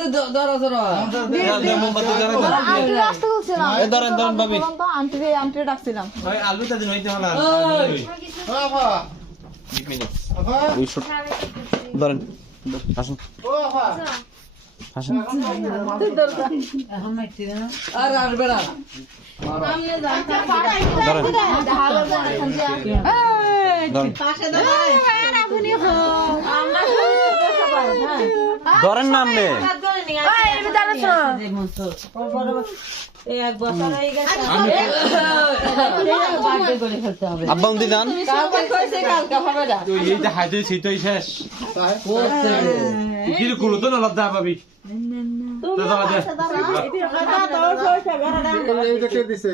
মোমবাতি ধরো ধরো মোমবাতি ধরো আন্টি রাস্তা বলছিলাম ধরেন ধরেন ভাবি আন্টি ডাকছিলাম ওই আলুটা দিন হইতে হলো বাবা 1 মিনিট বাবা ওই শুট ধরেন আসুন বাবা আসুন আর আসবে না সামনে যান ধরেন ধরেন না আপনি আব্বা উন্দি যান এই যে হাইতে শীতই শেষ কি কুলো তো না লজ্জা পাবি কে দিছে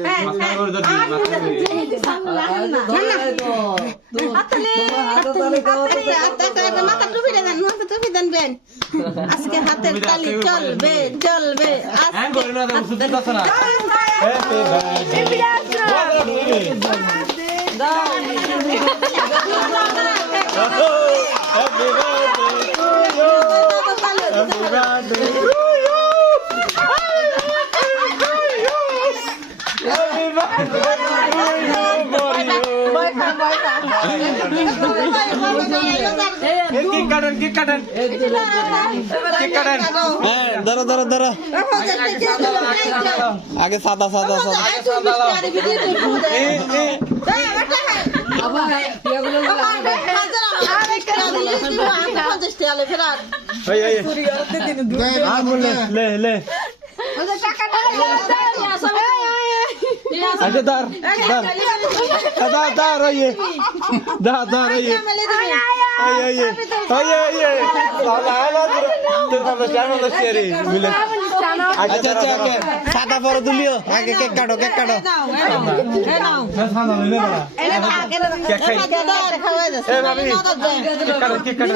আজকে হাতের তালি চলবে চলবে ধরো ধরো ধরো আগে সাদা সাদা সাদা লে লে আচ্ছা দার দার দার দার ওয়ে দার দার ওয়ে এই এই এই এই লালা তোর বাবা জানো না শেরি মিলে আচ্ছা আচ্ছা ওকে সাদা পরে তুলিও আগে কেক কাটো কেক কাটো নাও না সাদা লইলে বড়া কেক খাই এ ভাবি কেক কাটো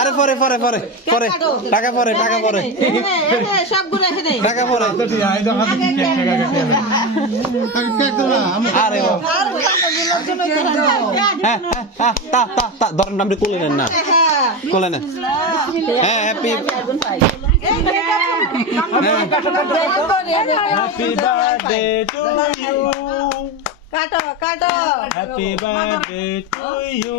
আরে পরে পরে পরে পরে টাকা পরে টাকা পরে সবগুলো এখানে টাকা পরে আই তো হাতে কেক কেক দাও না আরে হ্যাঁ হ্যাঁ তা তা তা ধরেন আপনি কোলে নেন না কোলে নেন হ্যাঁ happy happy birthday to you কাটো কাটো happy birthday to you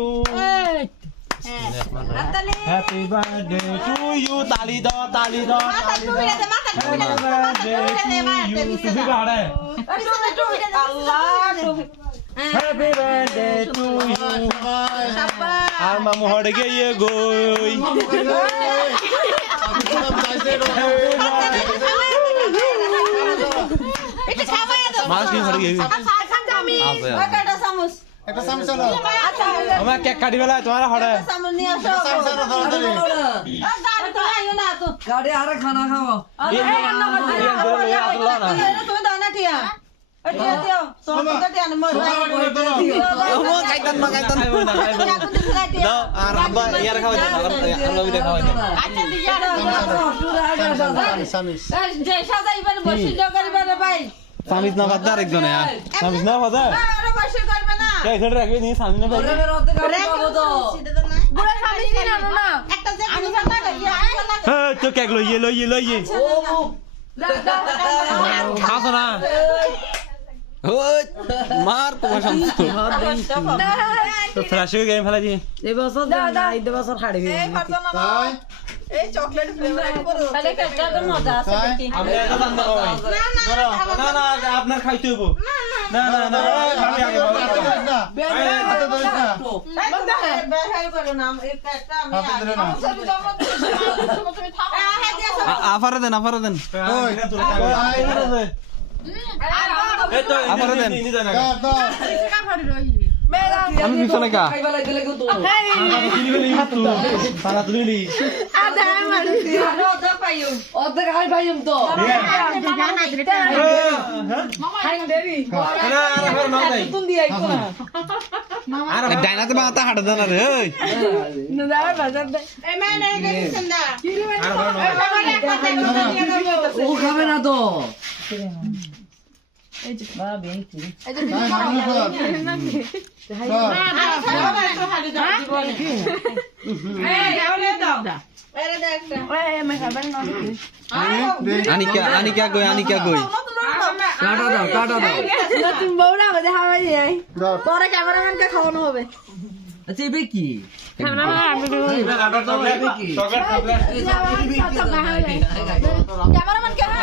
happy birthday to you তালি দাও তালি দাও তালি দাও তুমি গাড়ে হ্যাপি বার্থডে টু ইউ আর মামু হড় গিয়ে গই মাছ কি হড় গিয়ে একটা চামচ নাও আমার কেক কাটি বেলা তোমার হড়ে চামচ নাও ধরে গাড়ি আরে খানা খাও আর আব্বা ইয়ার খাওয়াই দাও আল্লাহ বিদে খাওয়াই দাও সামিজ না বাদ আরেকজনে সামিজ না বাদ এই ছেড়ে রাখবি নি সামিজ না বাদ হ্যাঁ তো কেক লইয়ে লইয়ে লইয়ে খাও না ওই মার তোমার শান্ত তো ফ্রেশ হয়ে গেম ফেলা দিয়ে এই বছর না এই বছর খাড়িবি তাই এই চকলেট ফ্লেভার করো তাহলে কেকটা তো মজা আছে দেখি আমি এটা জানতে পারি না না আপনার খাইতে হইব না না না ভাবি আগে না হাতে ধরিস না বেহাল করো না এই কেকটা আমি হাতে ধরে না আফারে দেন আফারে দেন ওই এই তো আফারে দেন দাও আমি পিছনে কা খাইবা লাগলে কত সারা তুলি অর্ধেক খাই পাইম তো তুন দিয়ে আইতো না ডাইনাতে মাথা হাঁটা দেন রে ওই এই মানে গেছেন না ও খাবে না তো বা বেঞ্চি এই যে বিলি করো এই মে খাবেন না আনিকা কই কাটা দাও নতুন বউরা আমাদের হাওয়াই যায় পরে ক্যামেরাম্যানকে খাওয়ানো হবে আচ্ছা এবে কি ক্যামেরাম্যান কে না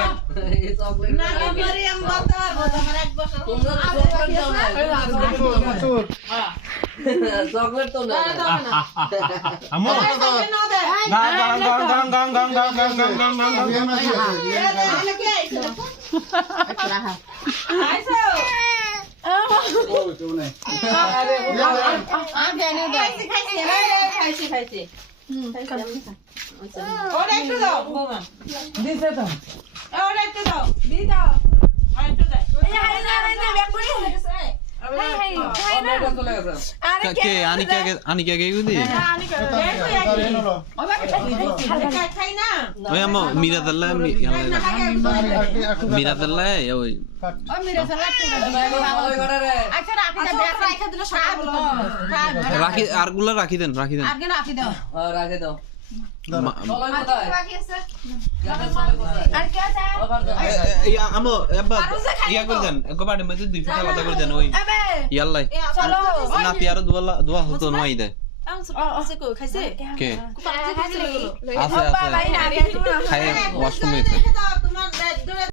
চকলেট তো না আমো দিছে তো কে আনিকা কে গুদি ওই আমো মিরাদাল্লা ওই রাখি আরগুলা রাখি দেন রাখে দাও আমো ইয়া করে দেন একবারে মধ্যে দুই ফোঁটা আলাদা করে দেন ওই ইয়াল্লাই না পিয়ারো দোয়া হতো নয় দেয় কে আছে খায় ওয়াশরুমে